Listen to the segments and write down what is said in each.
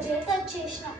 రోజైతే వచ్చేసినాం.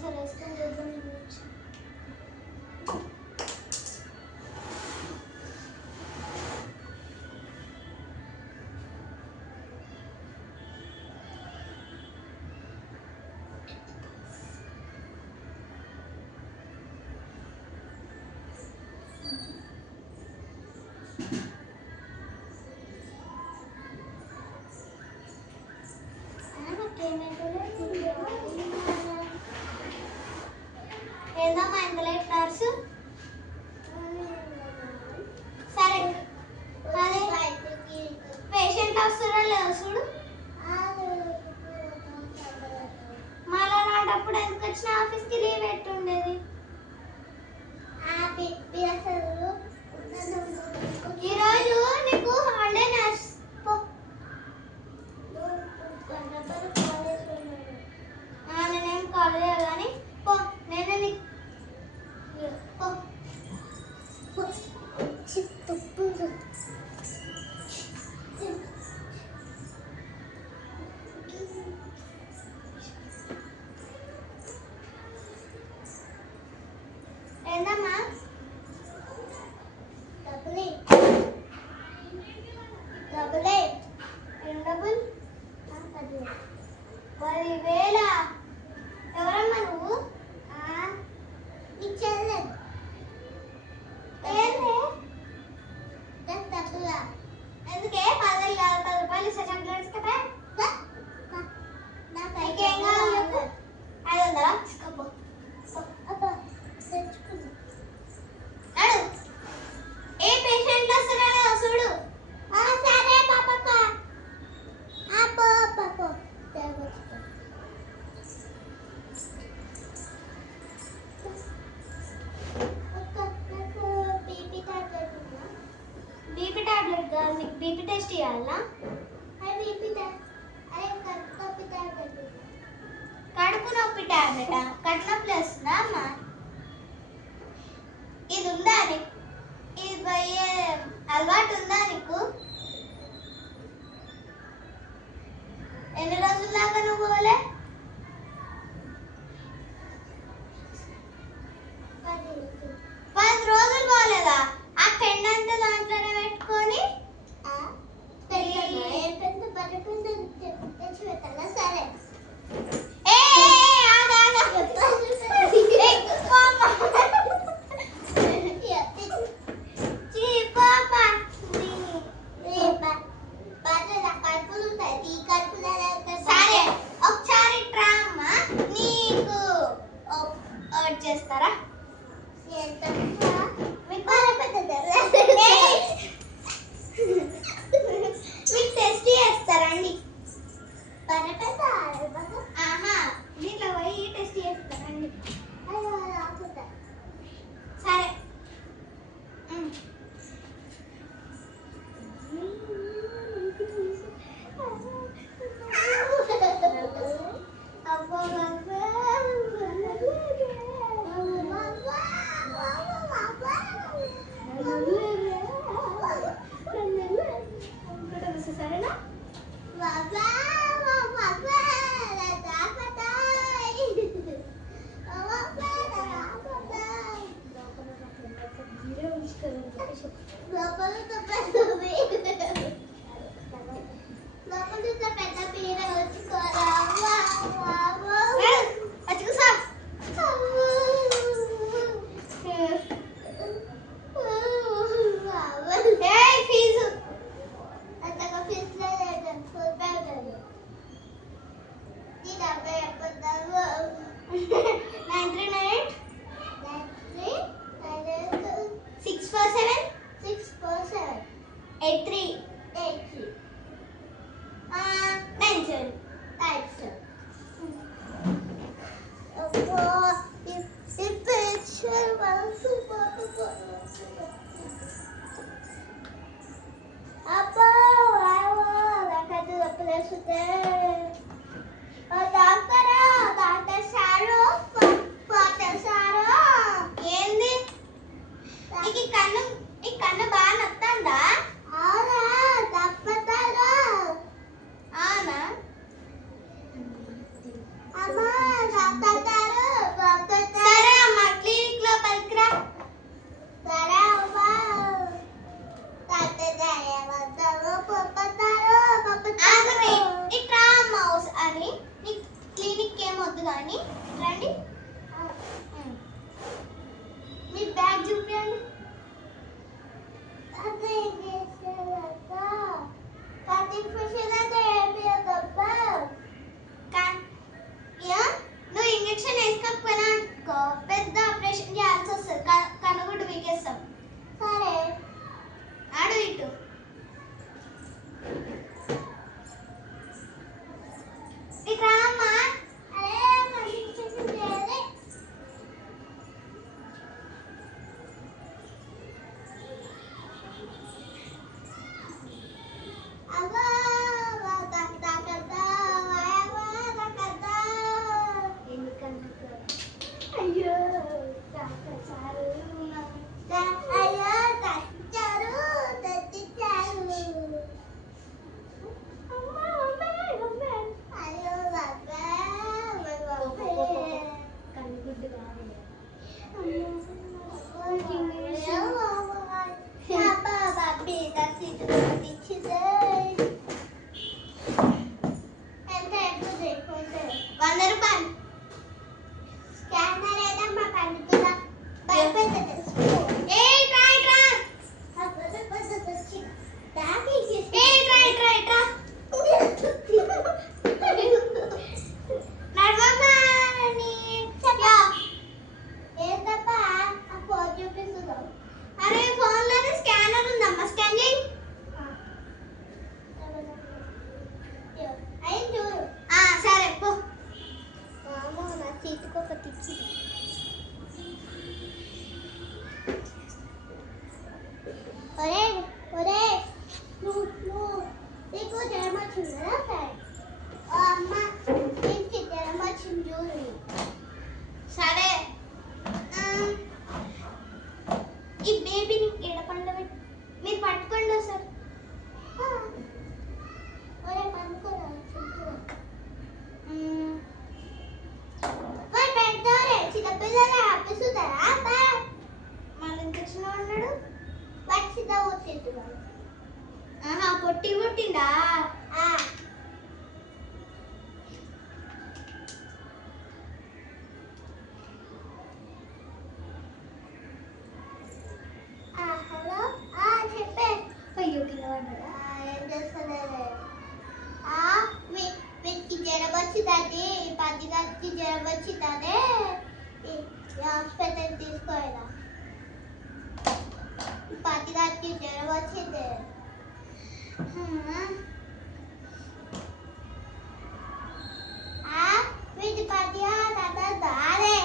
సరే ఏందమ్మా ఎంత లేట్ నర్సు? సరే అదే పేషెంట్ వస్తున్నా లేదు చూడు. మళ్ళా నాటప్పుడు ఎందుకు వచ్చిన ఆఫీస్కి లీవ్ పెట్టుండేది. ఈరోజు నీకు హాలిడే నర్స్. నేనేం కాలేజ్ కానీ పో. నేనే నీకు ఏందమ్మా డబ్బులు డబ్బులే ఏం డబ్బులు? 10,000. ఎవరమ్మా నువ్వు? ఇచ్చేది ఏంది? ఎందుకే 10,000 కాదు 10 రూపాయలు ఇస్తా చాక్లెట్స్ కదా. ఇంకేం కావాలి చెప్పు? 500 తీసుకోపో. ఏ పేషెంట్ వస్తున్నాడో చూడు. సరే పాపక్క. బీపీ టాబ్లెట్ కాదు, నీకు బీపీ టెస్ట్ చేయాలా? కడుపు నొప్పి టాబ్లెటా? కడుపు నొప్పి వస్తుందా అమ్మా? ఇది ఉందా నీకు? ఇది పోయే అలవాటు ఉందా నీకు? ఎన్ని రోజుల దాకా నువ్వు పోలే? 10 రోజులు పోలేదా? ఆ పెన్ అంతా దాంట్లోనే పెట్టుకొని సరే. సరే ఒకసారి ట్రామా నీకు చేస్తారా? మీకు టెస్ట్ చేస్తారండి. దీంట్లో పోయి టెస్ట్ చేస్తారండి. సరే సరేనా? ఏంది? ఈ కన్ను ఆహా పొట్టి పుట్టిందా? హలో చెప్పే. అయ్యో కింద పడ్డా. ఏం చేస్తలేదే. వీటికి జ్వరం వచ్చిందండి, 10 గంటకి జ్వరం వచ్చిందనే హాస్పిటల్ తీసుకోరా. 10 గంటకి జ్వరం వచ్చింది. వీటి 10 దారే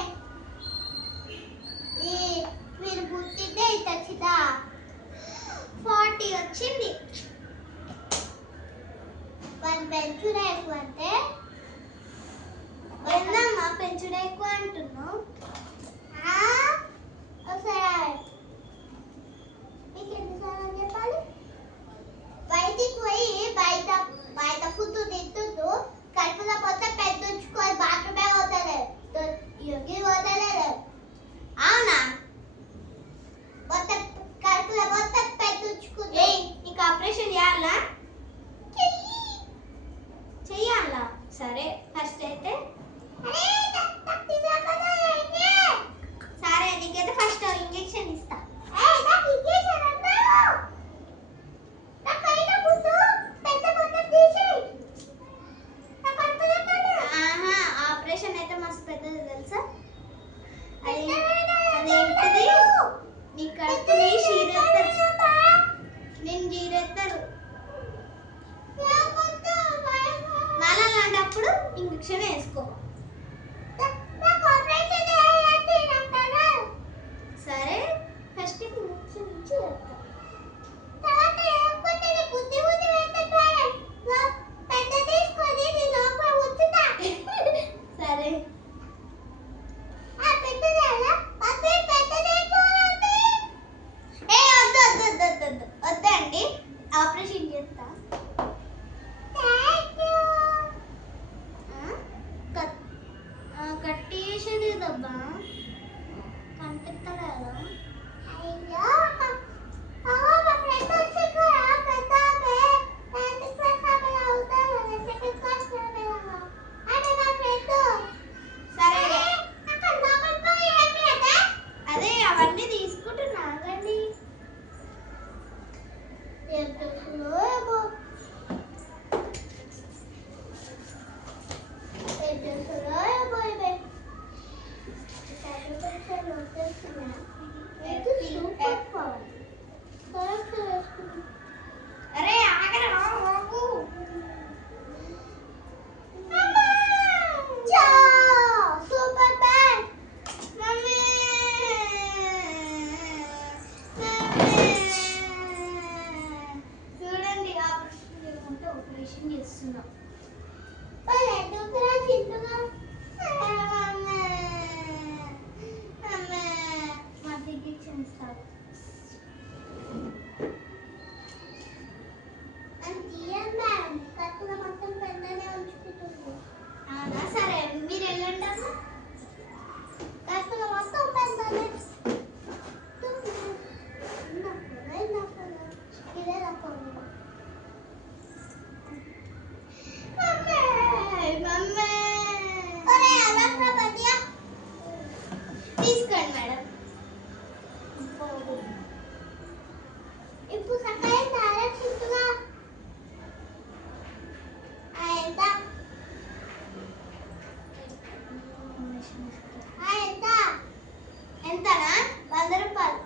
మీరు పుట్టిందే ఇంత చిన్న 40 వచ్చింది. వాళ్ళు పెంచుడే ఎక్కువ అంటే ఏందమ్మా పెంచుడే ఎక్కువ అంటున్నావు? ఒకసారి మీకు ఎన్నిసార్లు చెప్పాలి? బయటికి పోయి బయట ఫుడ్ తింటుండు, కడుపులో మొత్తం పెద్దుకొని బాత్రూమే పోతలేదు, యోగి పోతలేదు. అవునా? మొత్తం కడుపులో మొత్తం పెద్దుకుంది. నీకు ఆపరేషన్ చేయాలా? చెయ్యాలా? సరే ఫస్ట్ అయితే సరే నీకైతే ఫస్ట్ ఇంజెక్షన్ ఇస్తా. ఆపరేషన్ అయితే మస్తు పెద్దది తెలుసా? అదేంటిది నీ కడుపుని నేను జీరెత్తారు. మళ్ళీ అలాంటప్పుడు ఇంజెక్షన్ వేసుకో. సరే ఫస్ట్ ఇంజెక్షన్ ఇచ్చి సరే వద్దండి, ఆపరేషన్ చేస్తా. కట్టి చేసేది దబ్బా కనిపిస్తలేదా? అయ్యో అదే అవన్నీ తీసుకుంటున్నా అండి. అరే ఆగరా బాబు. Super bag mummy. చూడండి ఆపరేషన్ చేయమంటే ఆపరేషన్ చేస్తున్నా. ఇంజెక్షన్ ఇస్తాను. అవునా? సరే మీరు వెళ్ళండి అమ్మ. కడుపులో మొత్తం పెద్దనే ఇదే తప్పదు. తీసుకోండి మేడం. ఇప్పుడు సకాయ చింటుగా ఎంత ఎంతనా? 100 రూపాయలు.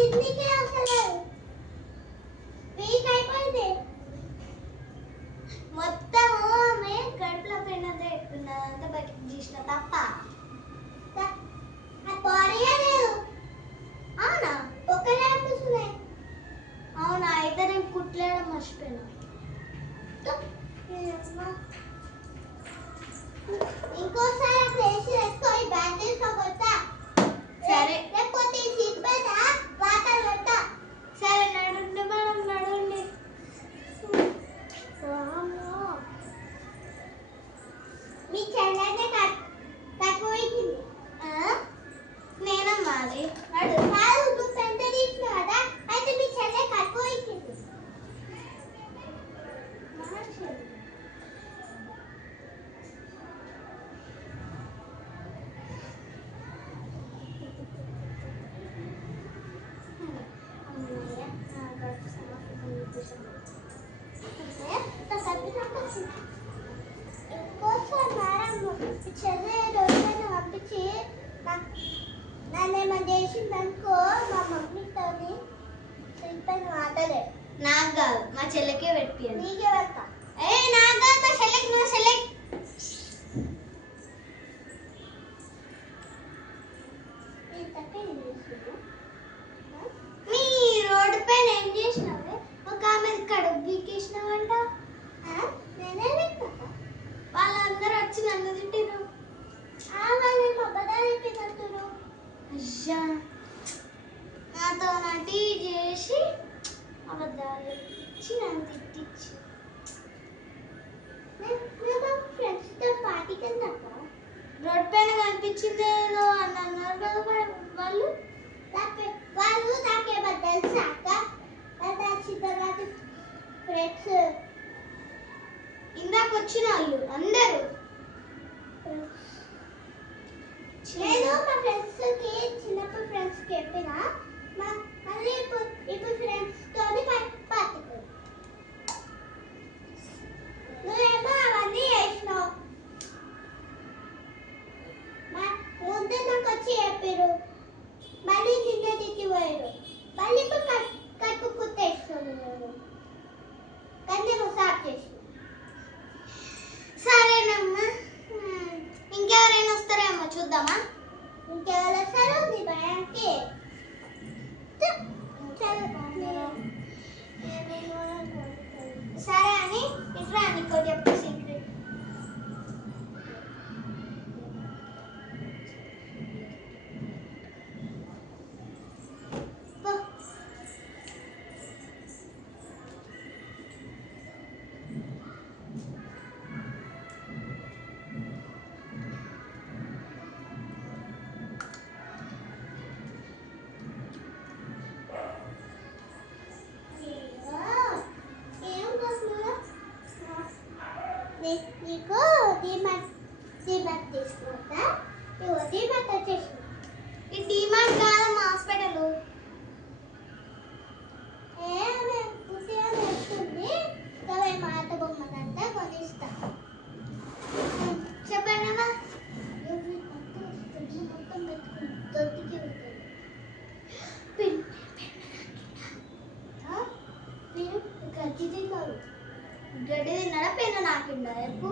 తిండికే అసలు వీక్ అయిపోయింది మొత్తం ఆమె కడుపులో పెయినంతా ఎక్కున్నది అంతా బయటకు తీసిన తప్ప అవునా ఒక్కడే అనిపిస్తున్నాయి అవునా అయితే నేను కుట్లేయడం మర్చిపోయాను ఇంకోసారి చేసి ఎక్కువ బ్యాగ్ తీసుకోవచ్చా సరే లేకపోతే సీట్ పైన వాటర్ పెట్టా సరే నడుండి మేడం నడుండి మీ చెల్లెనే కట్టుకోయింది నేనమ్మా అది నడు కాదు నువ్వు పెద్ద తీసినావు కదా అయితే మీ చెల్లె కట్టుకోయింది పంపించి నన్నేమన్నా చేసిందనుకో మా మమ్మీతో మాటలే నాకు కాదు మా చెల్లెకే పెట్టియాను నీకే పెడతా నాకు కాదు మా చెల్లెకి మా చెల్లెకి మీ రోడ్డు పైన ఏం చేసినావే ఒక ఆమె కడుపు బీకేసినావంట నేనే వాళ్ళందరూ వచ్చి నన్ను తిట్టిరు వాళ్ళేమో అబద్ధాలు చెప్పినట్టురు అయ్యా నాతో నటి చేసి అబద్ధాలు ఇచ్చి నన్ను తిట్టించి ఫ్రెండ్స్తో పార్టీకి వెళ్తాక రోడ్ పైన కనిపించింది ఏదో అని అన్నారు కదా వాళ్ళు వాళ్ళు నాకేమో తెలుసాక వచ్చిన తర్వాత ఫ్రెండ్స్ ఇందాక వచ్చిన వాళ్ళు అందరూ నేను మా ఫ్రెండ్స్కి చిన్నప్పుడు ఫ్రెండ్స్కి చెప్పిన మళ్ళీ ఇప్పుడు ఫ్రెండ్స్తో పార్టీకి నువ్వేమో అవన్నీ చేసినావు ముందే నాకు వచ్చి చెప్పారు మళ్ళీ నిన్న తిట్టిపోయారు మళ్ళీ ఇప్పుడు కట్టు కుట్టేస్తాను నేను కానీ స్టార్ట్ చేసి సరేనమ్మా ఇంకెవరైనా వస్తారేమో చూద్దామా ఇంకెవరు వస్తారు నీ భయానికి సరే అని ఇట్లా నీకు చెప్పు సీక్రెట్ నీకు డిమార్ట్ తీసుకుంటా ఇగో డిమార్ట్ వచ్చేసి ఈ డిమార్ట్ కాదమ్మా హాస్పిటల్ ఏమే పుట్టిగా వస్తుంది ఇవే మాట బొమ్మలంతా కొనిస్తా చెప్పండి అమ్మా మొత్తం దొరికి మీరు గడ్డి తిన్నారు గడ్డి తిన్నాడా పెన్ను నాకిండా ఎప్పు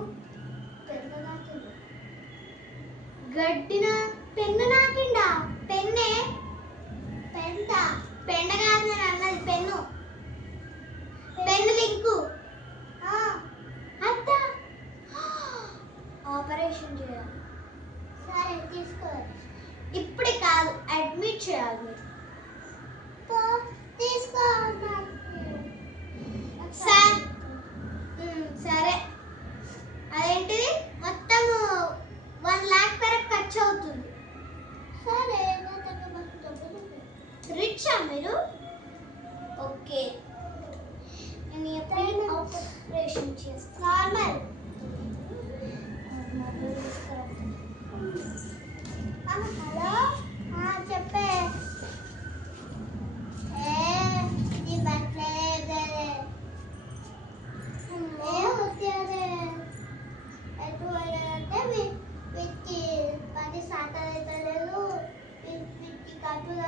పెన్ను నాకిండు గడ్డిన పెన్ను నాకిండా పెన్నే పెంట పెండ కాదు నేను అన్నది పెన్ను పెన్ను లింకు అత్త ఆపరేషన్ చేయాలి సరే తీసుకోవాలి ఇప్పుడు కాదు అడ్మిట్ చేయాలి మీరు తీసుకో సార్ సరే అదేంటిది మొత్తం 1 లక్ష వరకు ఖర్చు అవుతుంది సరే రిచ్ మీరు ఓకే నేను ఎప్పుడైనా ఆపరేషన్ చేస్తాను నార్మల్ హలో చెప్పే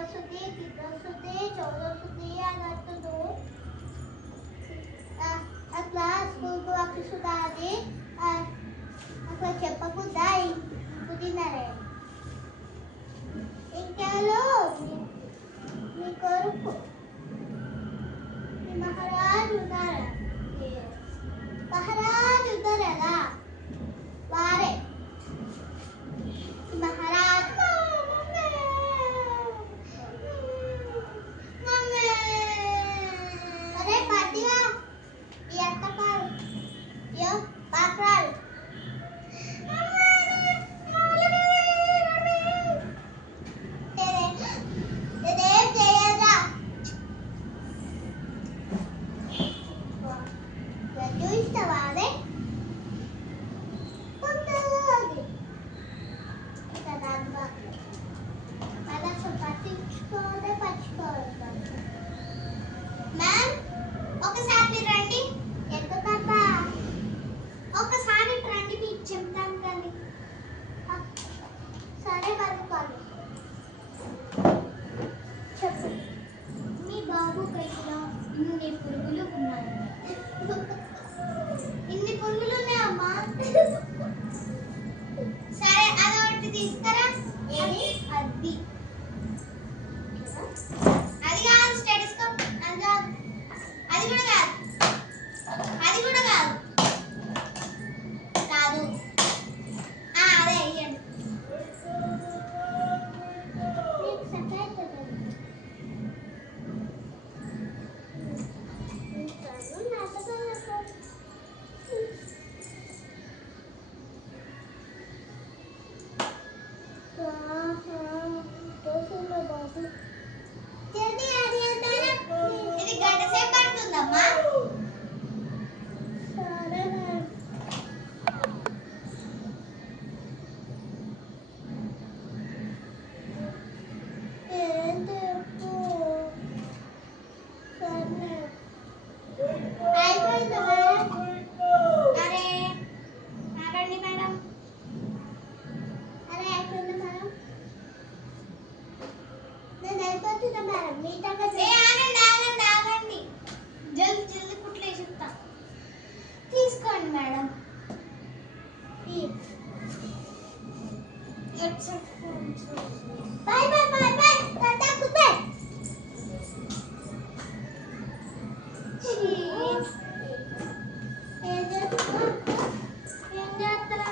వస్తుంది, తిట్టు వస్తుంది, చదువు వస్తుంది అని అంటుడు. అట్లా స్కూల్కి పంపిస్తుందా అని అట్లా చెప్పకుండా ఇంకు తిన్నారే. ఇంకేళ్ళు మీ కొడుకు మీ మహారాజు ఉన్నారా, మహారాజు ఉంటారు కదా వారే మహారాజు. అరే పట్టిగా ఈ అత్తకారు యో పాత్రాలు చూస్తావా అదే మ్యామ్ ఒకసారి రండి. ఎందుకబ్బా ఒకసారి రండి మీకు చెప్తాను కానీ. సరే పడుకోండి. చెప్పు. మీ బాబు కైలో ఇన్ని పురుగులు ఉన్నాయి. ఇన్ని పురుగులు ఉన్నాయమ్మా. సరే అదొకటి తీసుకురా. ఏది అది అది కాదు స్టెటోస్కోప్. అది కాదు, అది కూడా కాదు, అది కూడా కాదు కాదు అదే ఇయ్యండి. ఇది గంట సేపు పడుతుందమ్మా. తీసుకోండి madam. Bye bye bye bye. Tata good bye. ఏం చేస్తారా?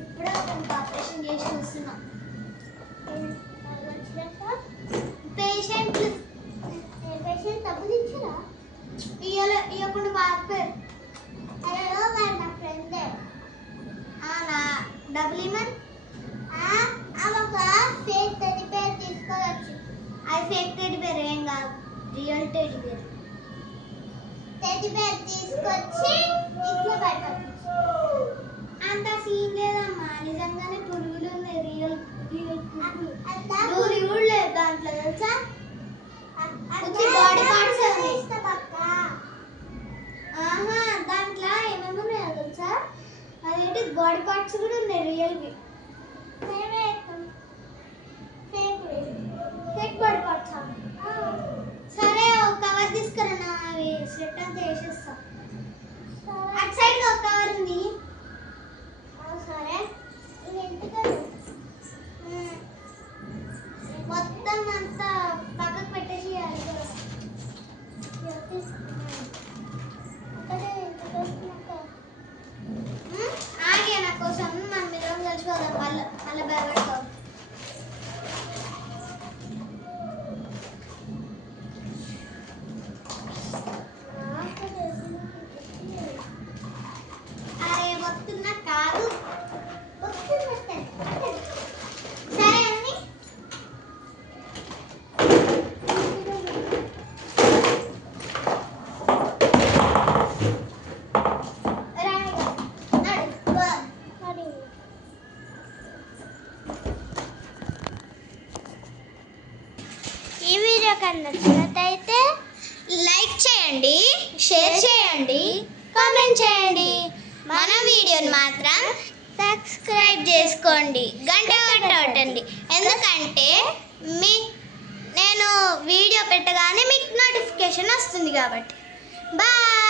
ఇప్పుడే కొంత ఆపరేషన్ చేసి వస్తున్నా. పేషెంట్లు డబ్బులు ఇచ్చారా? ఇవ్వకుండా పారిపోయారు. అయ్యో వాడు నా ఫ్రెండే. నా డబ్బులు ఇవ్వమని ఆమె ఫేక్ టెడ్డీ బేర్ తీసుకోవచ్చు. అది ఫేక్ టెడ్డీ బేర్ ఏం కాదు, real teddy bear. Teddy bear తీసుకొచ్చి ఇంట్లో పెట్టచ్చు. అంత సీన్ లేదమ్మా, నిజంగానే పురుగులు ఉన్నాయి. రియల్ రియల్ పురుగులు లేదు దాంట్లో తెలుసా. బాడీ పార్ట్స్ దాంట్లో ఏమేమి ఉన్నాయో తెలుసా. అదేంటి బాడీ పార్ట్స్ కూడా ఉన్నాయి రియల్వి. Fake body parts. సరే ఒక కవర్ తీసుకురా, అవి స్వెట్ అంతా వేసేస్తా. అటు సైడ్ ఒక కవర్ ఉంది. సరే మొత్తం అంతా పక్కకు పెట్టేసి ఆగే నా కోసం. మనం ఇద్దరం కలిసి పోదాం. మళ్ళీ భయపడతాం. అరే వస్తున్నా కాదు. సరే అన్ని ఈ వీడియో కనుక నచ్చినట్టయితే లైక్ చేయండి, షేర్ చేయండి, కామెంట్ చేయండి. మన వీడియోని మాత్రం సబ్స్క్రైబ్ చేసుకోండి, గంట కొట్టండి. ఎందుకంటే మీ నేను వీడియో పెట్టగానే మీకు నోటిఫికేషన్ వస్తుంది కాబట్టి. బాయ్.